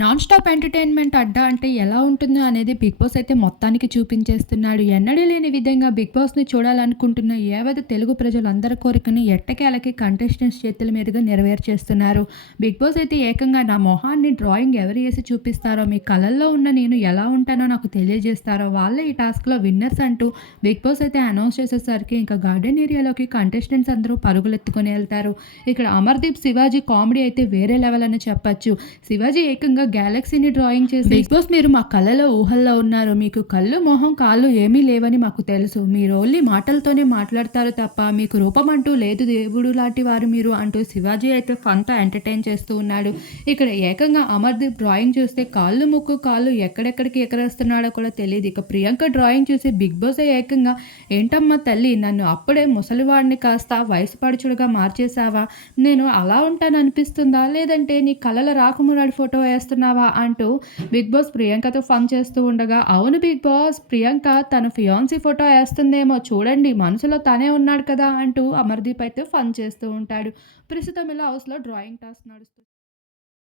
Non stop entertainment అడ్డా అంటే ఎలా ఉంటుందో అనేది బిగ్ బాస్ అయితే మొత్తానికి చూపించేస్తున్నాడు. ఎన్నడూ లేని విధంగా బిగ్ బాస్ని చూడాలనుకుంటున్న యావత్ తెలుగు ప్రజలందరి కోరికను ఎట్టకేలకి కంటెస్టెంట్స్ చేతుల మీదుగా నెరవేర్చేస్తున్నారు. బిగ్ బాస్ అయితే ఏకంగా నా మొహాన్ని డ్రాయింగ్ ఎవరు వేసి చూపిస్తారో మీ కళల్లో ఉన్న నేను ఎలా ఉంటానో నాకు తెలియజేస్తారో వాళ్ళే ఈ టాస్క్లో విన్నర్స్ అంటూ బిగ్ బాస్ అయితే అనౌన్స్ చేసేసరికి ఇంకా గార్డెన్ ఏరియాలోకి కంటెస్టెంట్స్ అందరూ పరుగులెత్తుకొని వెళ్తారు. ఇక్కడ అమర్దీప్ శివాజీ కామెడీ అయితే వేరే లెవెల్ అని చెప్పొచ్చు. శివాజీ ఏకంగా గ్యాలక్సీని డ్రాయింగ్ చేసి బిగ్ బాస్ మీరు మా కళలో ఊహల్లో ఉన్నారు. మీకు కళ్ళు మొహం కాళ్ళు ఏమీ లేవని మాకు తెలుసు. మీరు ఓన్లీ మాటలతోనే మాట్లాడతారు తప్ప మీకు రూపం అంటూ లేదు. దేవుడు లాంటి వారు మీరు అంటూ శివాజీ అయితే ఫన్తో ఎంటర్టైన్ చేస్తూ ఉన్నాడు. ఇక్కడ ఏకంగా అమర్దీప్ డ్రాయింగ్ చూస్తే కాళ్ళు ముక్కు కాళ్ళు ఎక్కడెక్కడికి ఎక్కరేస్తున్నాడో కూడా తెలియదు. ఇక ప్రియాంక డ్రాయింగ్ చూసి బిగ్ బాస్ ఏకంగా ఏంటమ్మా తల్లి నన్ను అప్పుడే ముసలివాడిని కాస్త వయసు పడుచుడుగా మార్చేశావా? నేను అలా ఉంటాను అనిపిస్తుందా లేదంటే నీ కళల రాకుమురాడి ఫోటో చేస్తున్నావా అంటూ బిగ్ బాస్ ప్రియాంకతో ఫన్ చేస్తూ ఉండగా అవును బిగ్ బాస్ ప్రియాంక తన ఫియాన్సీ ఫోటో వేస్తుందేమో చూడండి మనసులో తానే ఉన్నాడు కదా అంటూ అమర్దీప్ అయితే ఫన్ చేస్తూ ఉంటాడు. ప్రస్తుతం ఇలా హౌస్లో డ్రాయింగ్ టాస్క్ నడుస్తుంది